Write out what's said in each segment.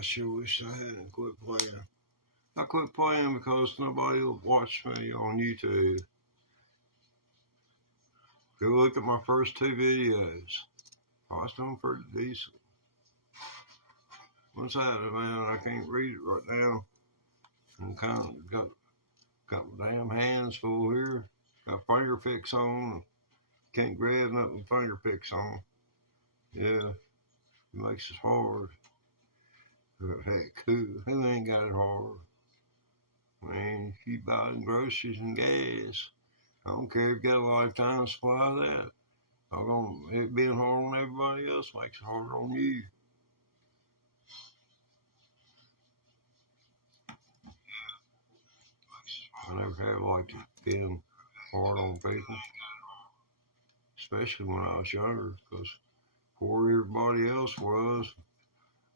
I sure wish I hadn't quit playing. I quit playing because nobody will watch me on YouTube. Go look at my first 2 videos. I was doing pretty decent. What's that, man? I can't read it right now. I'm kind of got my damn hands full here. Got finger picks on. Can't grab nothing with finger picks on. Yeah, it makes it hard. Heck, who ain't got it hard? Man, if you buying groceries and gas, I don't care if you got a lifetime supply of that. It being hard on everybody else makes it harder on you. I never have liked it being hard on people, especially when I was younger, because before everybody else was,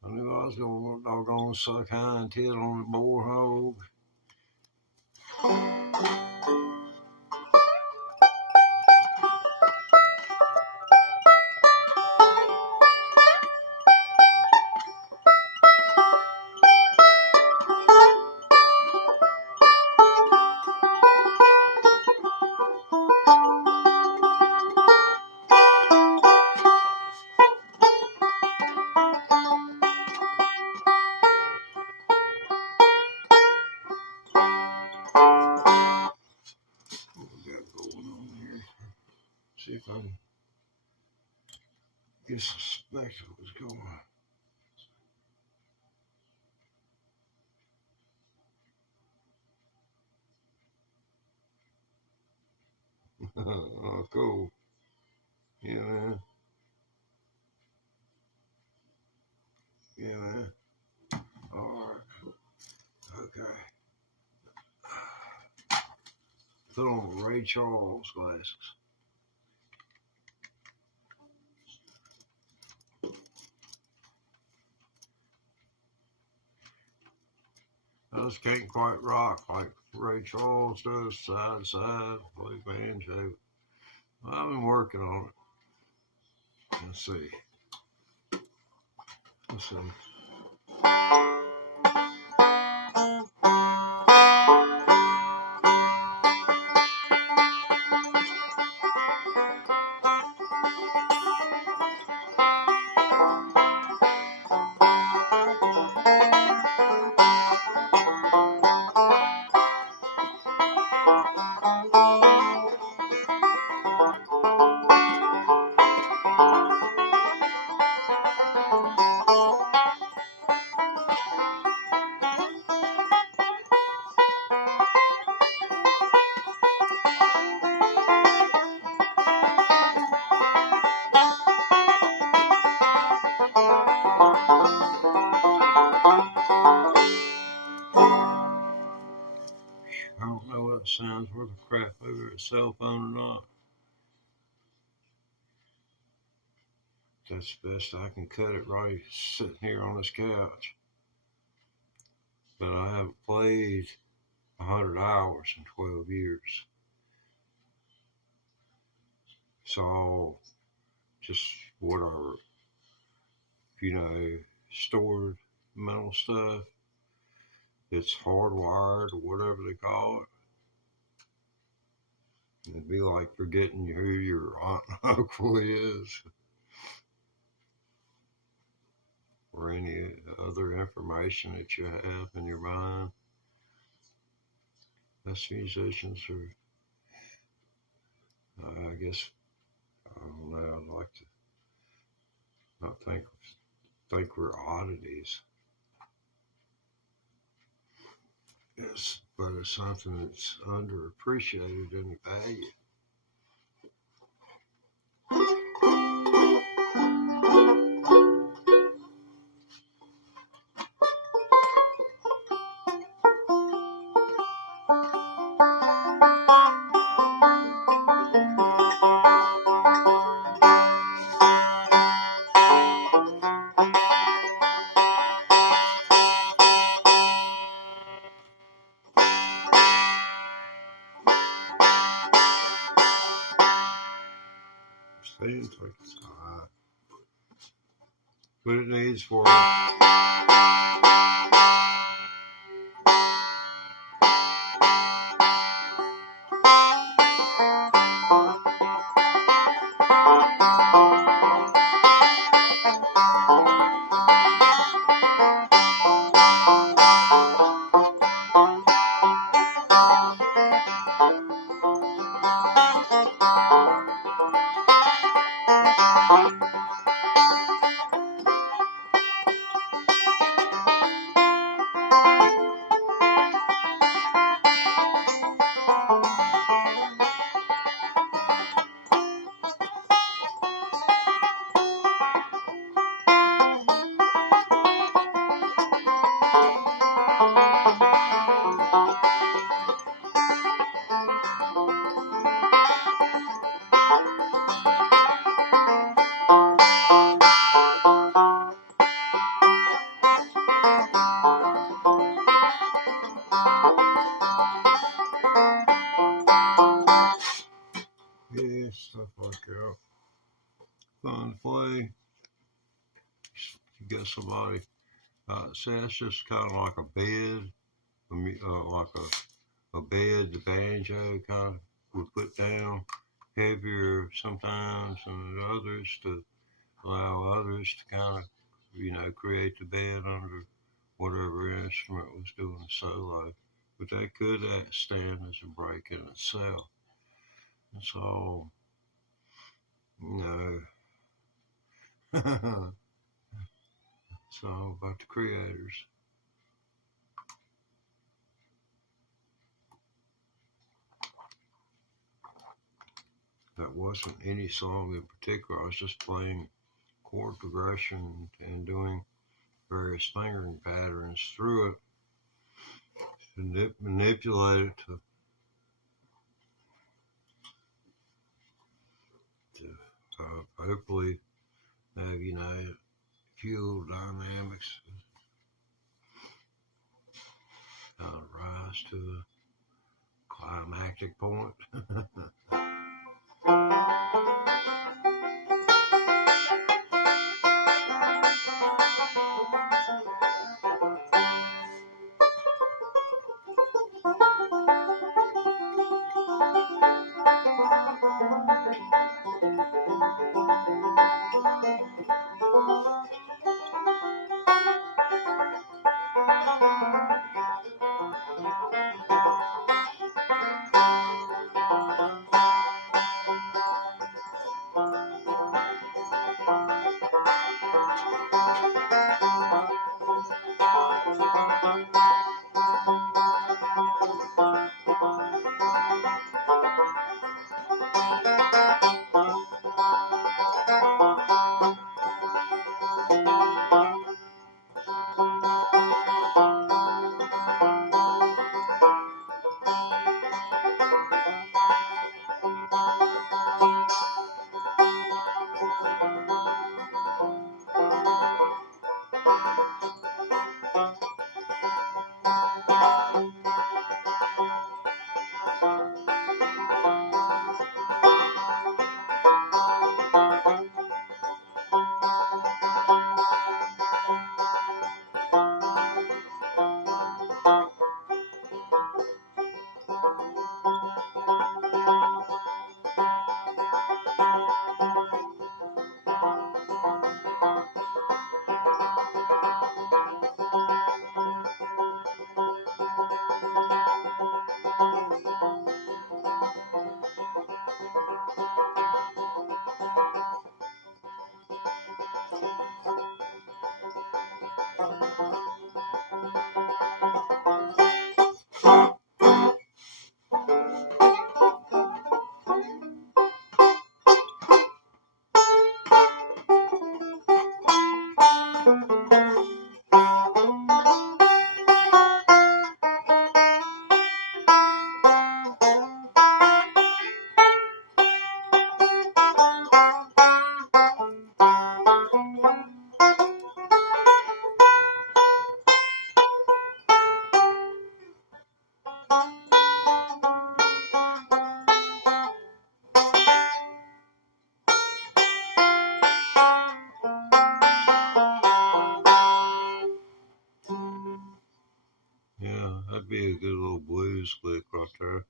I knew I was going to doggone suck hind tit on the boar hog. See if I can get suspect what was going on. Oh, cool. Yeah, man. Yeah, man. All right. Okay. Put on Ray Charles glasses. I just can't quite rock like Ray Charles does, side to side, play banjo. I've been working on it. Let's see. I don't know what sounds worth a crap over a cell phone or not. That's the best I can cut it right sitting here on this couch. But I haven't played 100 hours in 12 years. So just whatever, stored mental stuff. It's hardwired or whatever they call it. It'd be like forgetting who your aunt and uncle is or any other information that you have in your mind. Us musicians are, I guess, I don't know, I'd like to not think we're oddities. But it's something that's underappreciated and valued. Seems like it's hot. what it needs for yeah, stuff like that. Fun to play. You got somebody. So that's just kind of like a bed, like a bed. The banjo kind of would put down heavier sometimes than others to allow others to kind of, create the bed under whatever instrument was doing the solo. But that could stand as a break in itself. It's all, you know, it's all about the creators. That wasn't any song in particular. I was just playing chord progression and doing various fingering patterns through it to manipulate it to hopefully have, fuel dynamics rise to a climactic point. a good little blues click right there.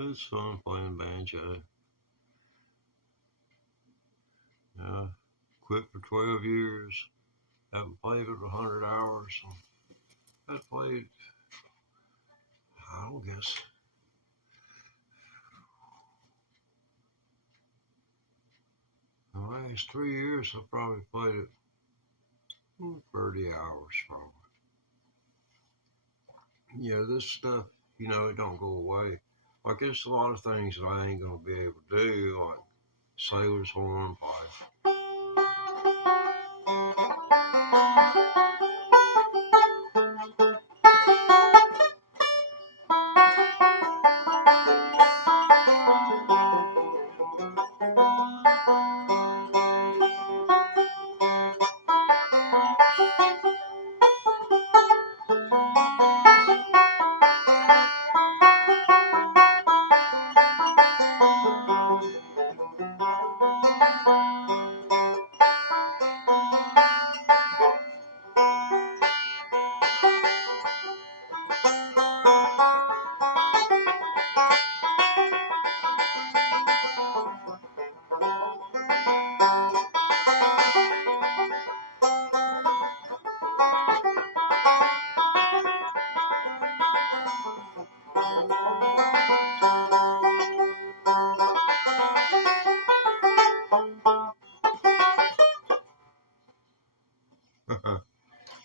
It's fun playing banjo. Quit for 12 years. Haven't played it 100 hours. I played, I don't guess, the last 3 years I probably played it 30 hours probably. This stuff, it don't go away. Like, there's a lot of things that I ain't gonna be able to do, like sailor's horn, pipe.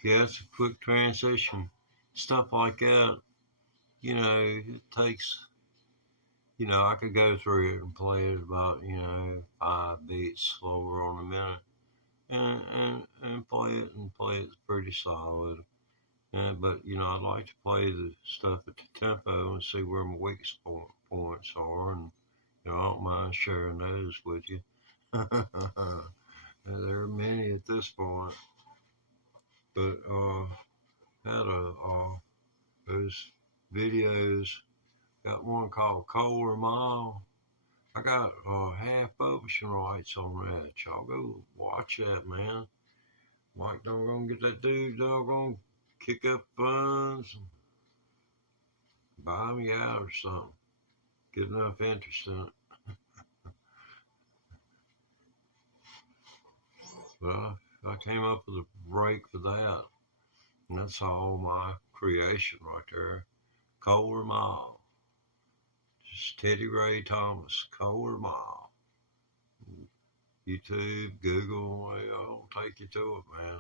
Yeah, it's a quick transition. Stuff like that, it takes, I could go through it and play it about, 5 beats slower on a minute and play it pretty solid. But, I'd like to play the stuff at the tempo and see where my weak points are. And, I don't mind sharing those with you. There are many at this point. But, had those videos. Got one called Kohler Mile. I got half publishing rights on that. Y'all go watch that, man. Mike doggone get that dude doggone kick up funds and buy me out or something. Get enough interest in it. Well, I came up with a break for that. And that's all my creation right there. Kohler Mile. Just Teddy Ray Thomas, Kohler Mile. YouTube, Google, I'll take you to it, man.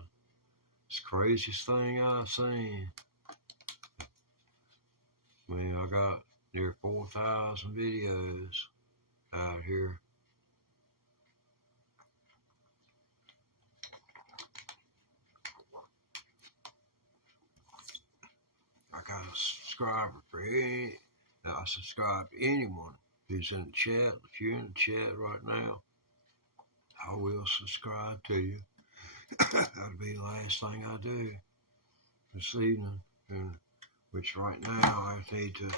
It's the craziest thing I've seen. I got near 4,000 videos out here. I got a subscriber for I subscribe to anyone who's in the chat. If you're in the chat right now, I will subscribe to you. That'll be the last thing I do this evening, and which right now I need to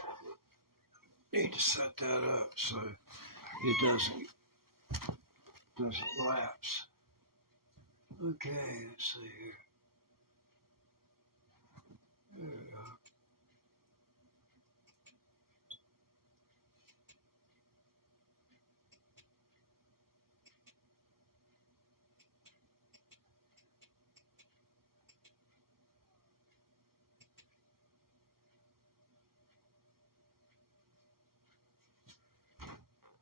set that up so it doesn't lapse. Okay, let's see here. There we go.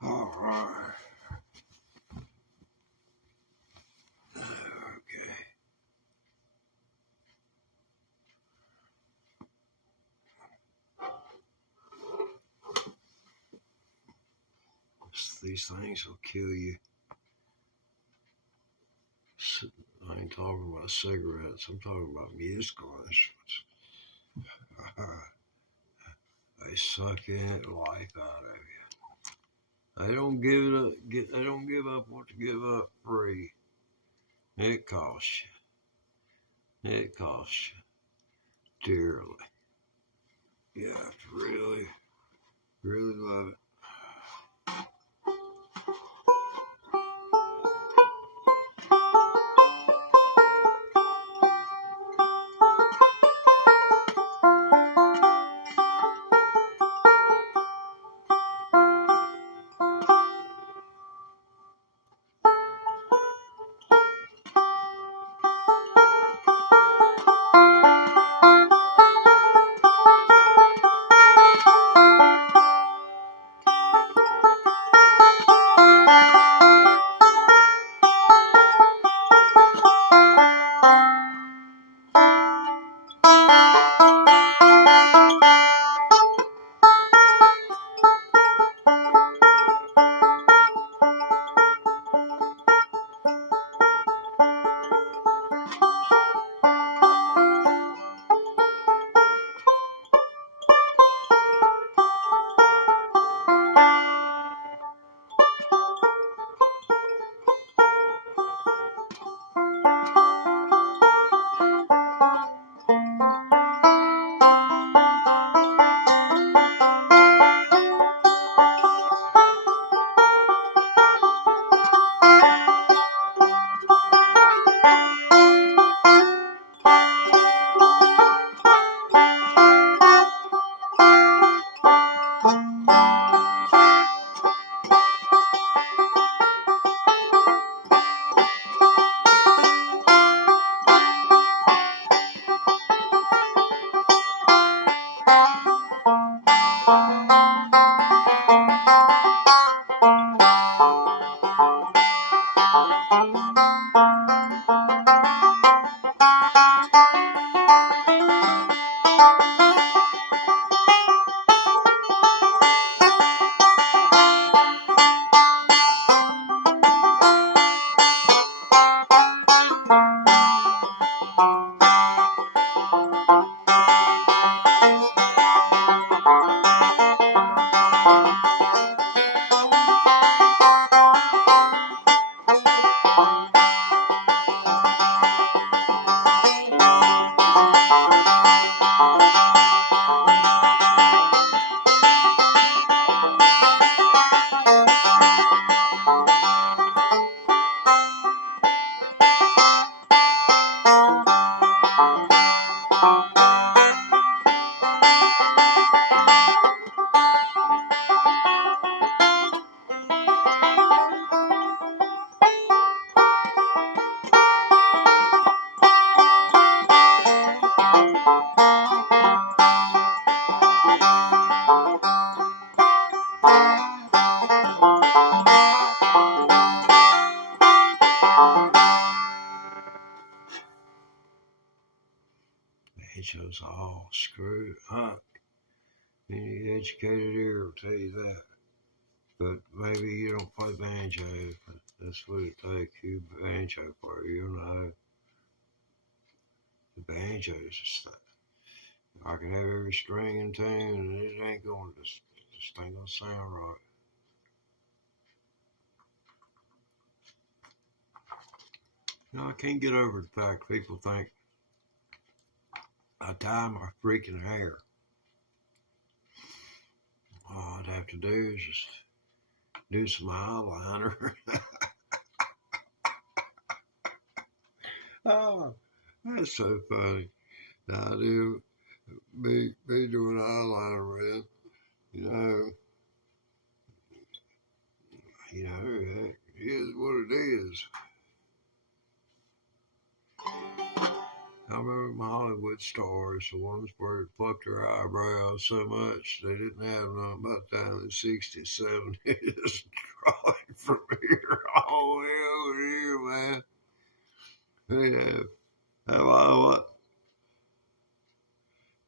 All right. Okay. These things will kill you. I ain't talking about cigarettes. I'm talking about musical instruments. They suck the life out of you. They don't give up what to give up free. It costs you. It costs you dearly. You have to really, really love it. Banjo's all screwed up. Any educated ear will tell you that. But maybe you don't play banjo, but that's what it takes. You banjo player, you know. The banjo's just like, I can have every string in tune and it ain't going to, just ain't gonna sound right. You know, I can't get over the fact people think I dye my freaking hair. All I'd have to do is just do some eyeliner. Oh, that's so funny. The idea of me doing eyeliner red, you know, it is what it is. I remember my Hollywood stars, the ones where it plucked their eyebrows so much they didn't have nothing but down in the 60s, 70s. Just drawing from here all the way over here, man. They have I what?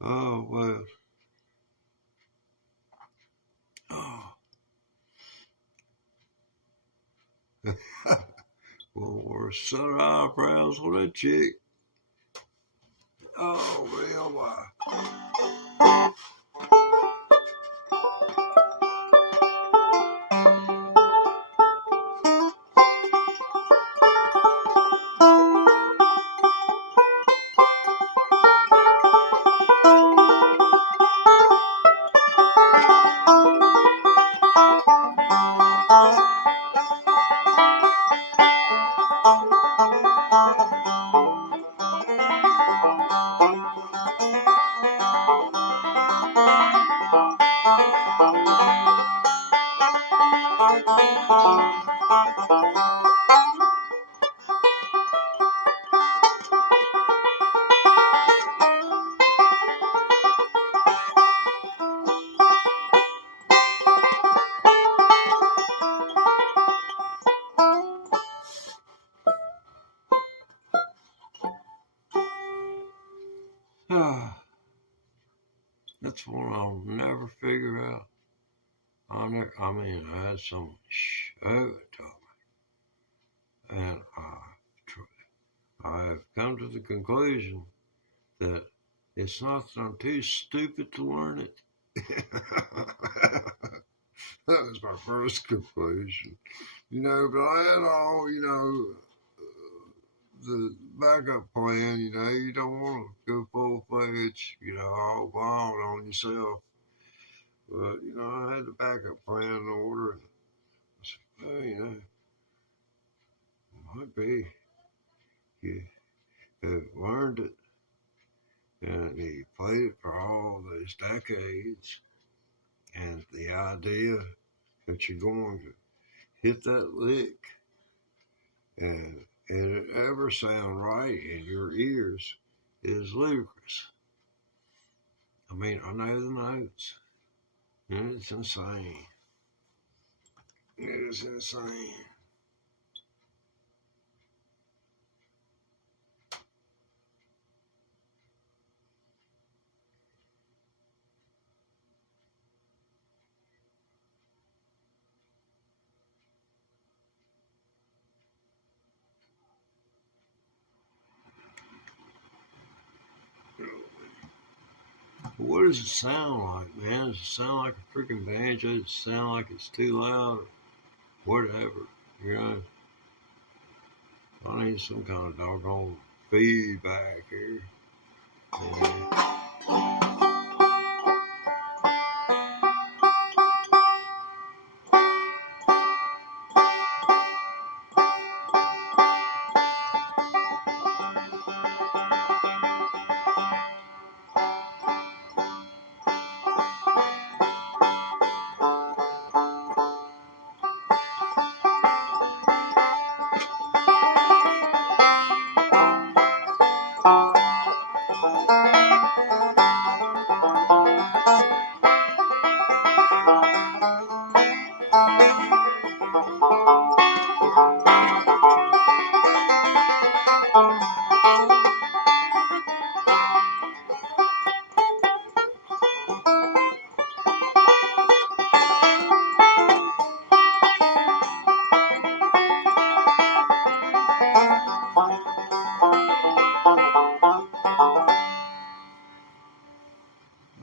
Oh, well. Oh. Well, we're set of eyebrows on that chick. Oh, well, why? That's one I'll never figure out. I had some show it to me, and I've come to the conclusion that it's not that I'm too stupid to learn it. That was my first conclusion. But I had all, the backup plan, you don't want to go full-fledged, all wild on yourself. But, I had the backup plan in order. And I said, well, might be you have learned it and you played it for all those decades. And the idea that you're going to hit that lick and it ever sound right in your ears is ludicrous. I know the notes, and it's insane. It is insane. What does it sound like, man? Does it sound like a freaking banjo? Does it sound like it's too loud? Whatever, you know. I need some kind of doggone feedback here. Yeah.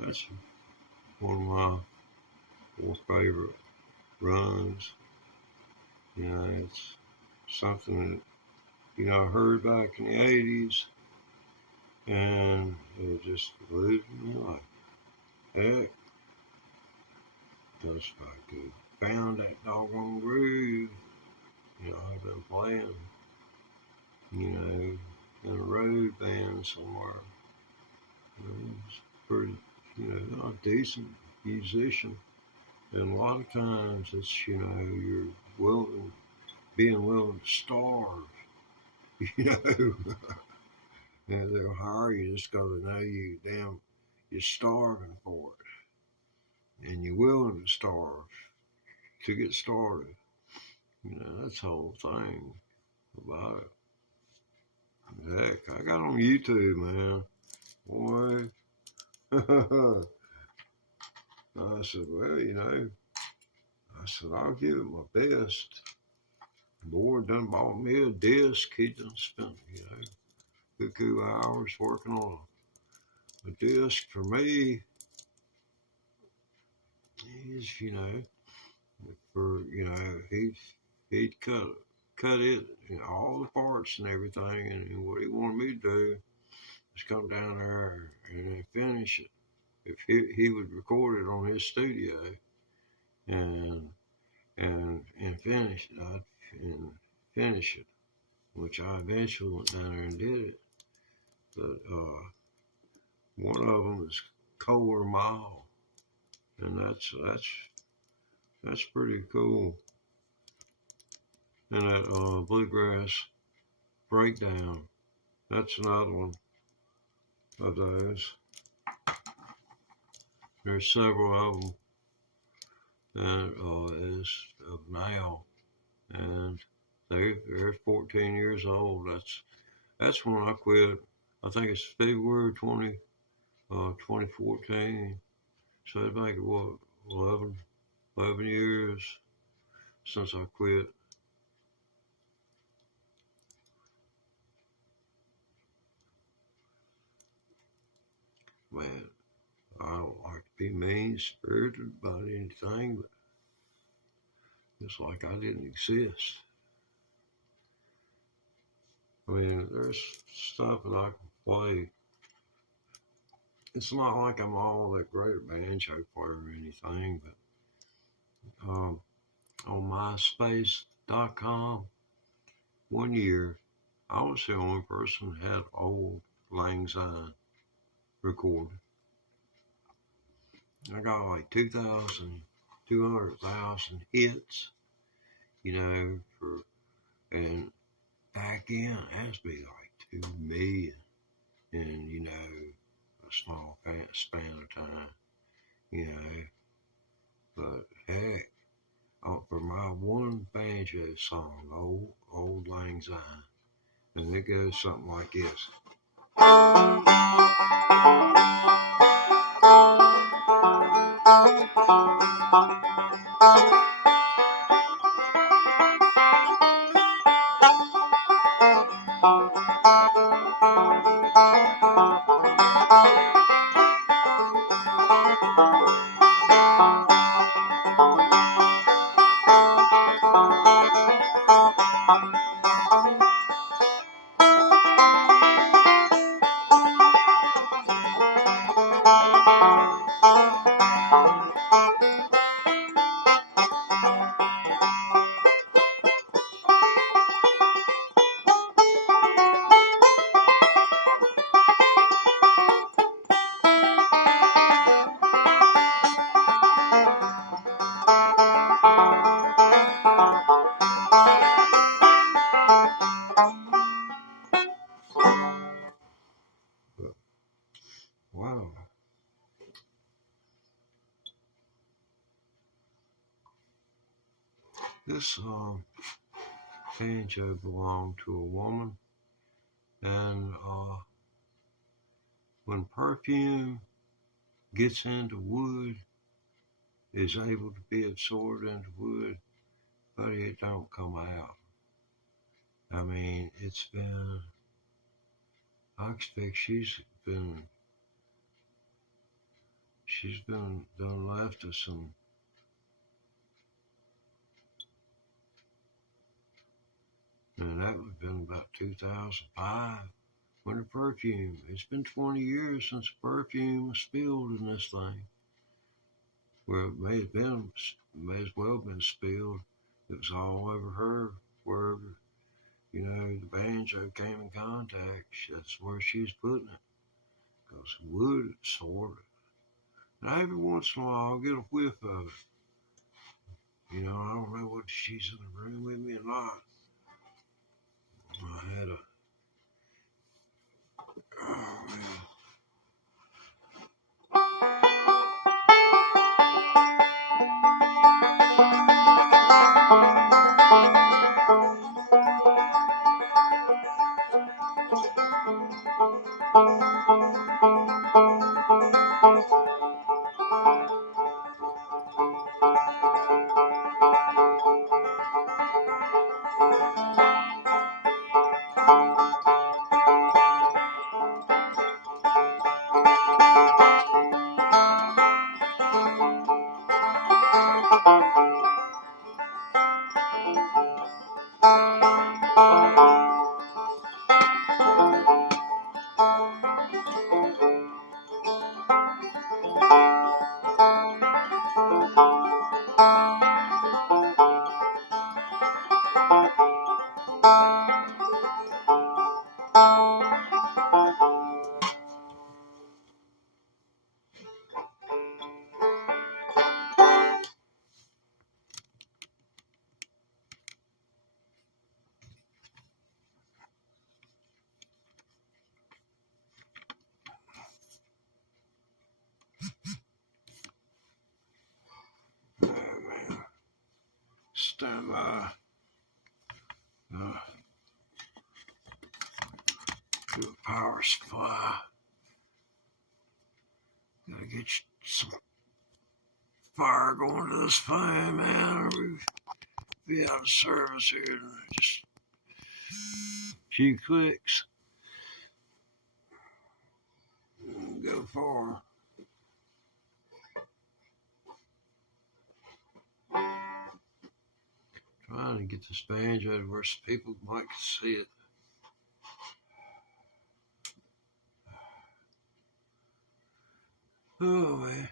That's one of my more favorite runs. You know, it's something that, you know, I heard back in the 80s, and it just blew me like heck. Just if I could found that doggone groove, you know, I've been playing, you know, in a road band somewhere. You know, it's pretty, you know, a decent musician. And a lot of times it's, you know, you're being willing to starve, you know. And they'll hire you just because they know you're starving for it. And you're willing to starve to get started. You know, that's the whole thing about it. Heck, I got on YouTube, man. Boy. I said, well, you know, I said, I'll give it my best. The boy done bought me a disc. He done spent, you know, cuckoo hours working on a disc for me. He's, you know, you know, he'd cut it, you know, all the parts and everything, and what he wanted me to do is come down there and then finish it. If he would record it on his studio and finish it, and finish it, which I eventually went down there and did it. But one of them is Kohler Mile, and that's pretty cool. And that bluegrass breakdown, that's another one of those. There's several of them that is of now, and they're 14 years old. That's when I quit. I think it's February 2014. So it'd make it what 11 years since I quit. Man, I don't like to be mean spirited about anything, but it's like I didn't exist. I mean, there's stuff that I can play. It's not like I'm all that great a banjo player or anything, but on MySpace.com, one year, I was the only person that had old Lang Syne recorded. I got like 200,000 hits, you know, and back then, it has to be like 2 million in, you know, a small span of time, you know. But heck, for my one banjo song, Old Lang Syne, and it goes something like this. This banjo belonged to a woman, and when perfume gets into wood, is able to be absorbed into wood, but it don't come out. I mean, I expect she's been done left us some, and that would have been about 2005 when the perfume, it's been 20 years since perfume was spilled in this thing. Well, it may as well have been spilled. It was all over her, wherever, the banjo came in contact. That's where she's putting it. Because wood absorbed it. And every once in a while, I'll get a whiff of it. I don't know what she's in the room with me or not. I had oh man. Oh man. Stand by. To a power supply. Gotta get some fire going to this thing, man, or we'll be out of service here in just a few clicks. Go far. Trying to get this banjo to where some people might see it. Oh man.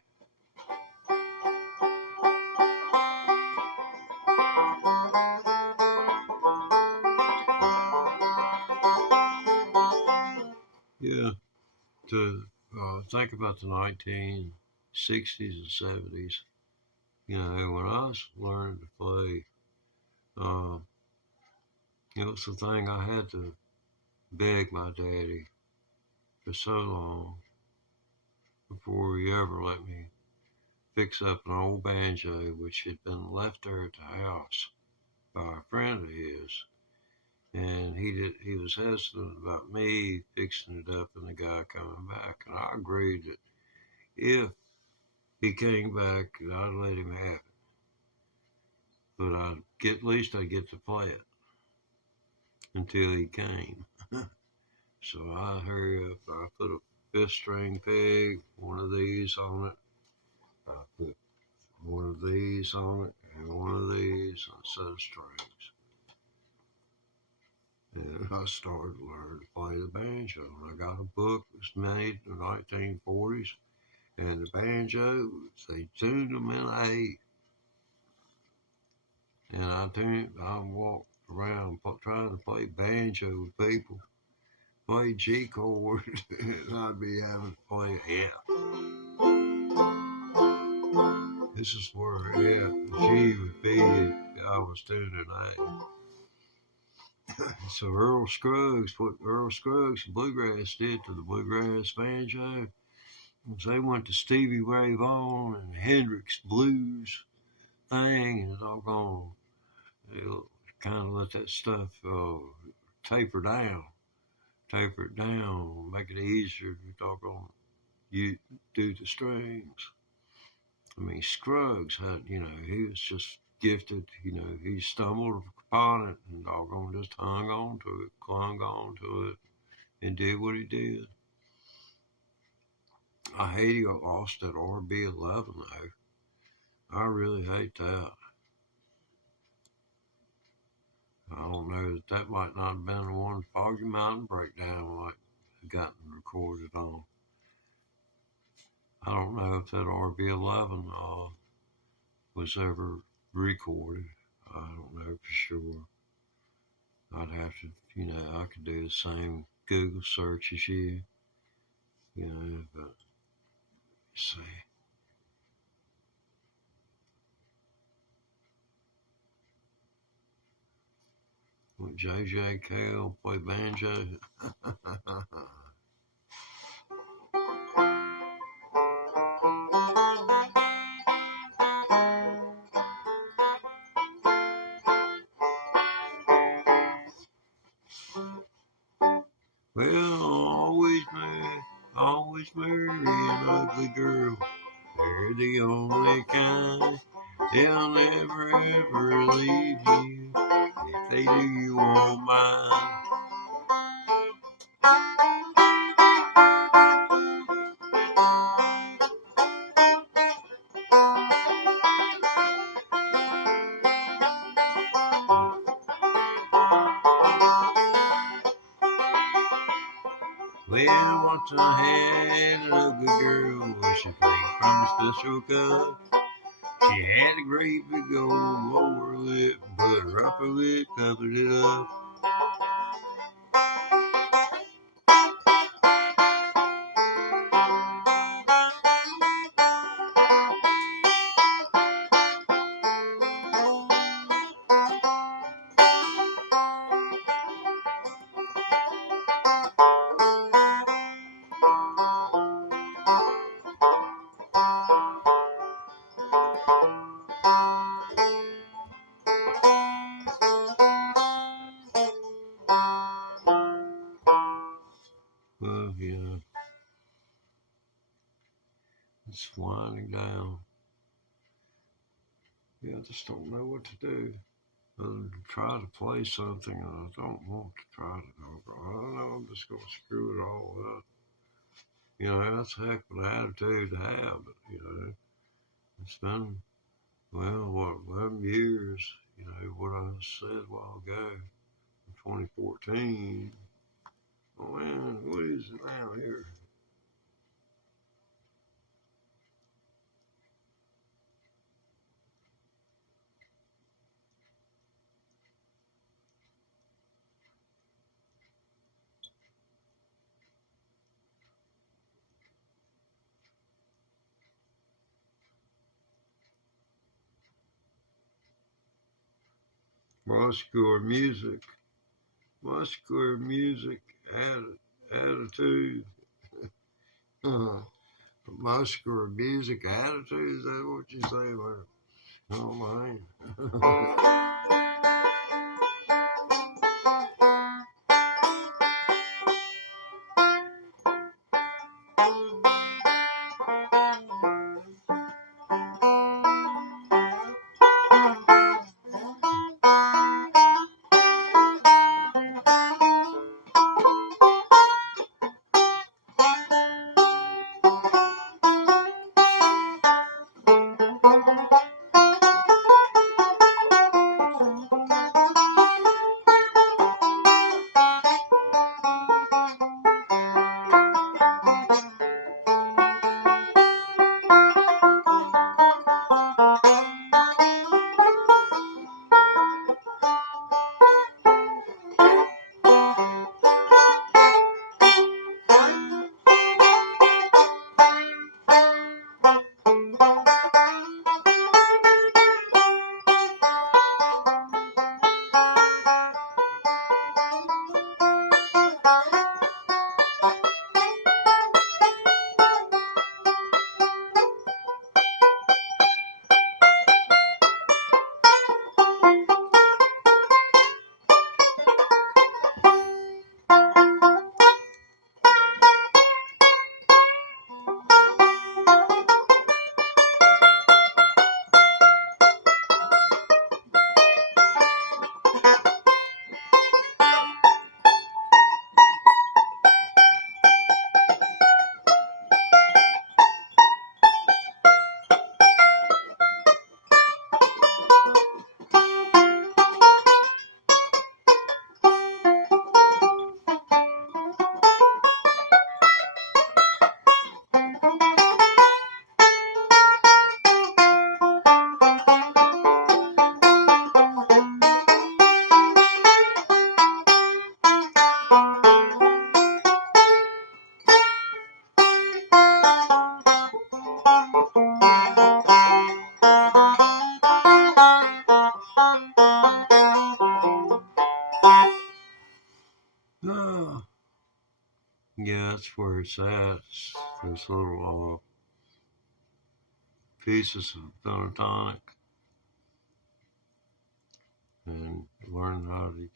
Yeah, to think about the 1960s and 70s, when I was learning to play, it was the thing I had to beg my daddy for so long before he ever let me fix up an old banjo which had been left there at the house by a friend of his. And he was hesitant about me fixing it up and the guy coming back. And I agreed that if he came back, I'd let him have it. But at least I'd get to play it until he came. So I hurry up. I put a 5th string peg, one of these on it. I put one of these on it and one of these on a set of strings. And I started to learn to play the banjo. And I got a book that was made in the 1940s. And the banjo, they tuned them in A. And I walked around trying to play banjo with people. Play G chord, and I'd be having to play F. This is where F, G would be if I was tuning A. So Earl Scruggs, what Earl Scruggs and Bluegrass did to the bluegrass banjo was they went to Stevie Ray Vaughan and Hendrix blues thing and doggone It'll kind of let that stuff taper down, taper it down, make it easier to doggone you do the strings. I mean, Scruggs had, he was just gifted. He stumbled upon it and doggone just hung on to it, clung on to it, and did what he did. I hate he lost that RB11 though. I really hate that. I don't know, that might not have been the one Foggy Mountain Breakdown like gotten recorded on. I don't know if that RB11 was ever recorded. I don't know for sure. I'd have to, I could do the same Google search as you, but let's see. When JJ Cale play banjo. Well, always marry an ugly girl. They're the only kind. They'll never ever leave you. If they do, you won't mind. Well, once I had an ugly girl, she drank from a special cup. She had a great big old lower lip, but her upper lip covered it up. Well, it's winding down. I just don't know what to do. Other than to try to play something, I don't want to try to I don't know, I'm just going to screw it all up. That's a heck of an attitude to have, but, it's been, 11 years, what I said a while ago, in 2014. Oh, man, what is it now here? Muscular music attitude. Muscular music attitude, is that what you say? Oh, man. Ah, yeah, that's where it's at. There's little pieces of pentatonic, and learn how to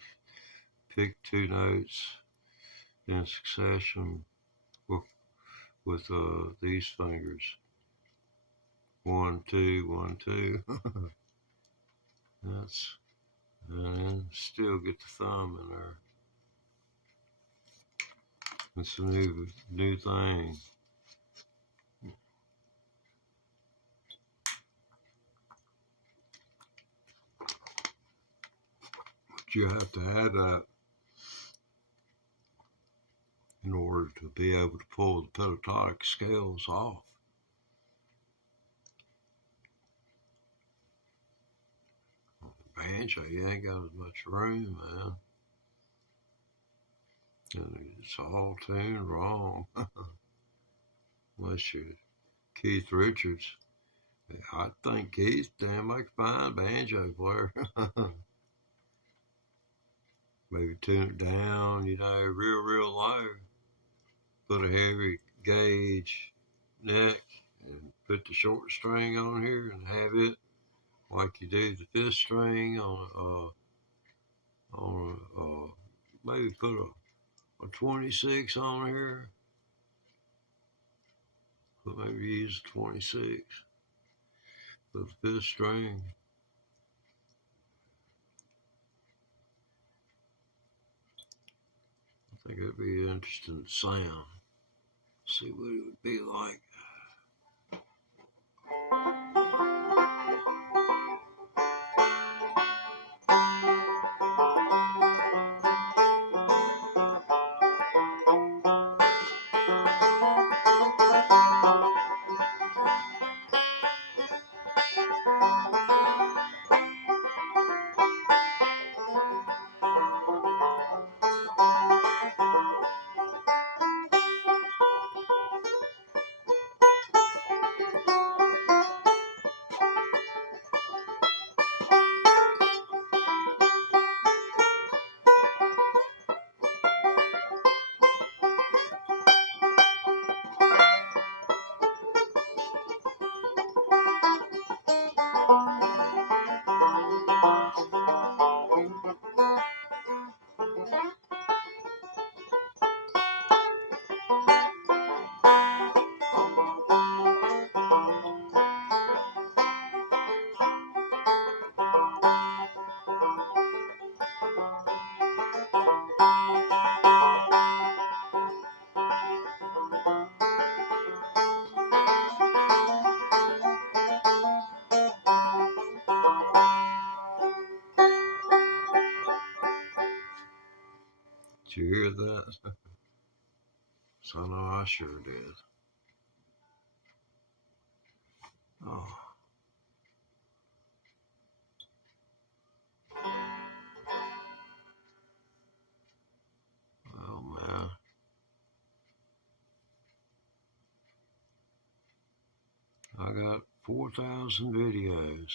pick two notes in succession with these fingers. 1, 2, 1, 2. That's, and then still get the thumb in there. It's a new thing. But you have to have that in order to be able to pull the pentatonic scales off. Banjo, you ain't got as much room, man. And it's all tuned wrong. Unless you're Keith Richards. I think Keith damn like a fine banjo player. Maybe tune it down, real low. Put a heavy gauge neck and put the short string on here and have it like you do the fifth string on maybe put a 26 on here. But maybe use 26 for the fifth string. I think it'd be an interesting sound. See what it would be like. Did you hear that? So I know I sure did. Oh. Well, man. I got 4,000 videos.